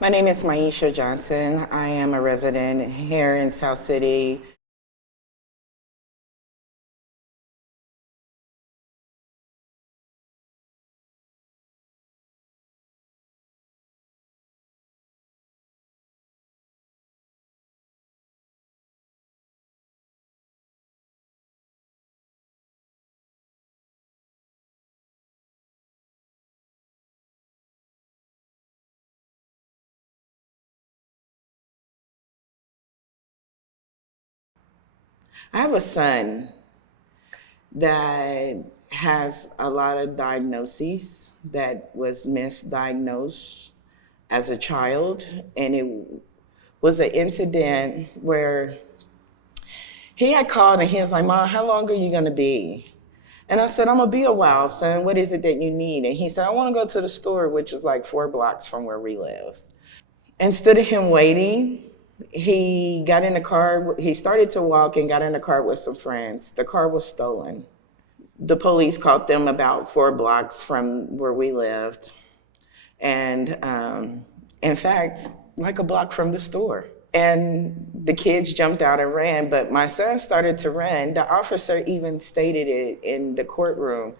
My name is Myisha Johnson. I am a resident here in South City. I have a son that has a lot of diagnoses that was misdiagnosed as a child. And it was an incident where he had called and he was like, "Mom, how long are you going to be?" And I said, "I'm going to be a while, son. What is it that you need?" And he said, "I want to go to the store," which was like 4 blocks from where we live. Instead of him waiting, he got in the car. He started to walk and got in the car with some friends. The car was stolen. The police caught them about 4 blocks from where we lived. And in fact, like a block from the store. And the kids jumped out and ran, but my son started to run. The officer even stated it in the courtroom.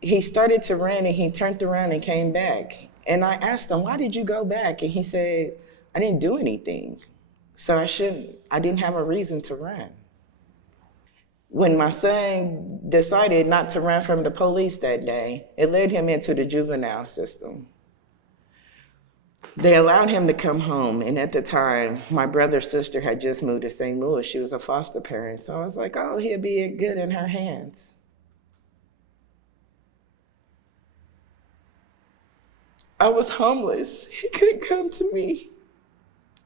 He started to run and he turned around and came back. And I asked him, "Why did you go back?" And he said, "I didn't do anything. So I didn't have a reason to run." When my son decided not to run from the police that day, it led him into the juvenile system. They allowed him to come home. And at the time, my brother's sister had just moved to St. Louis. She was a foster parent. So I was like, oh, he'll be good in her hands. I was homeless. He couldn't come to me.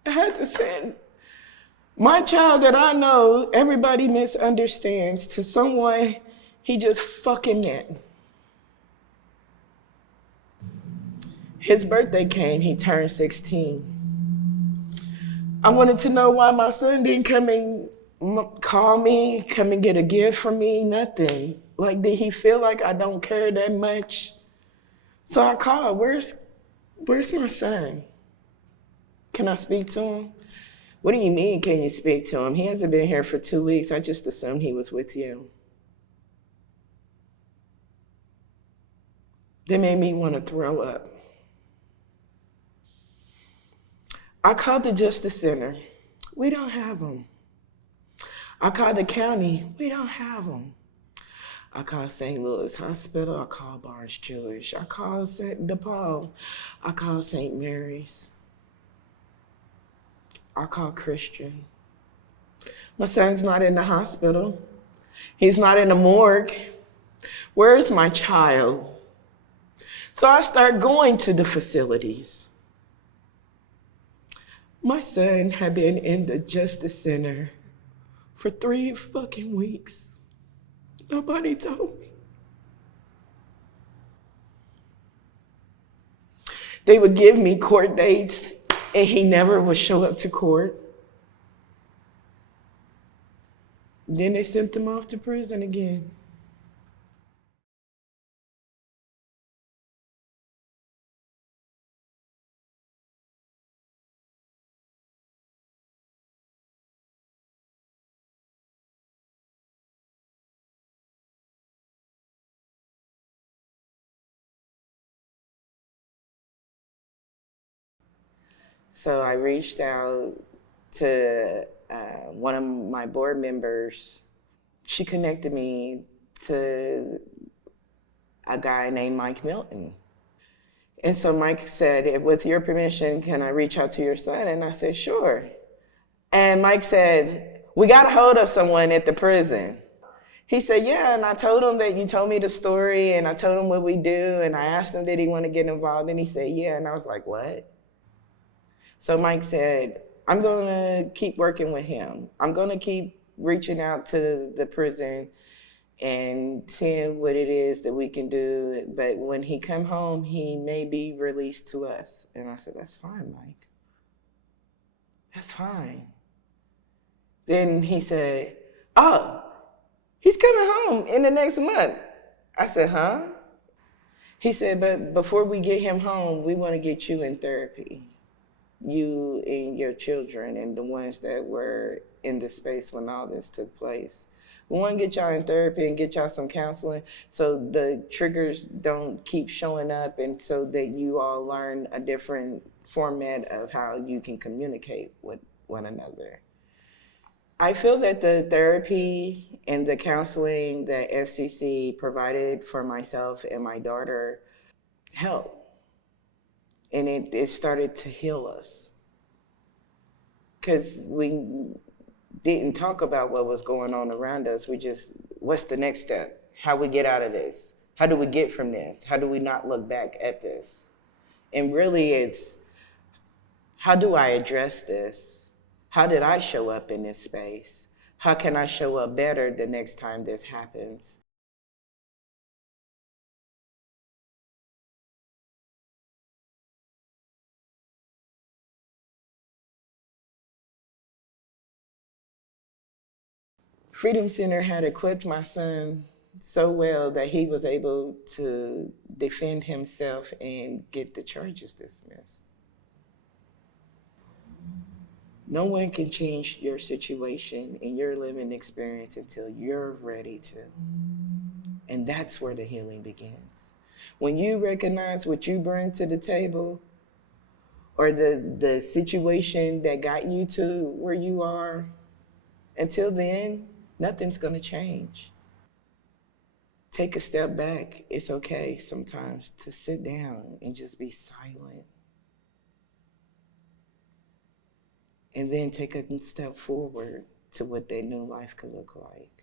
I had to send my child that I know everybody misunderstands to someone he just fucking met. His birthday came, he turned 16. I wanted to know why my son didn't come and call me, come and get a gift from me, nothing. Like, did he feel like I don't care that much? So I called, where's my son? Can I speak to him? What do you mean, can you speak to him? He hasn't been here for 2 weeks. I just assumed he was with you. They made me want to throw up. I called the Justice Center. We don't have them. I called the county. We don't have them. I called St. Louis Hospital. I called Barnes Jewish. I called St. DePaul. I called St. Mary's. I called Christian. My son's not in the hospital. He's not in the morgue. Where is my child? So I start going to the facilities. My son had been in the Justice Center for 3 fucking weeks. Nobody told me. They would give me court dates and he never would show up to court. Then they sent him off to prison again. So I reached out to one of my board members. She connected me to a guy named Mike Milton. And so Mike said, with your permission, can I reach out to your son? And I said, sure. And Mike said, we got a hold of someone at the prison. He said, yeah, and I told him that you told me the story, and I told him what we do, and I asked him, did he want to get involved? And he said, yeah, and I was like, what? So Mike said, I'm going to keep working with him. I'm going to keep reaching out to the prison and seeing what it is that we can do. But when he come home, he may be released to us. And I said, that's fine, Mike. That's fine. Then he said, oh, he's coming home in the next month. I said, huh? He said, but before we get him home, we want to get you in therapy. you and your children and the ones that were in the space when all this took place. We want to get y'all in therapy and get y'all some counseling so the triggers don't keep showing up and so that you all learn a different format of how you can communicate with one another. I feel that the therapy and the counseling that FCC provided for myself and my daughter helped. And it started to heal us because we didn't talk about what was going on around us. We just, what's the next step? How we get out of this? How do we get from this? How do we not look back at this? And really, it's how do I address this? How did I show up in this space? How can I show up better the next time this happens? Freedom Center had equipped my son so well that he was able to defend himself and get the charges dismissed. No one can change your situation and your living experience until you're ready to. And that's where the healing begins. When you recognize what you bring to the table or the situation that got you to where you are, until then, nothing's going to change. Take a step back. It's okay sometimes to sit down and just be silent. And then take a step forward to what that new life could look like.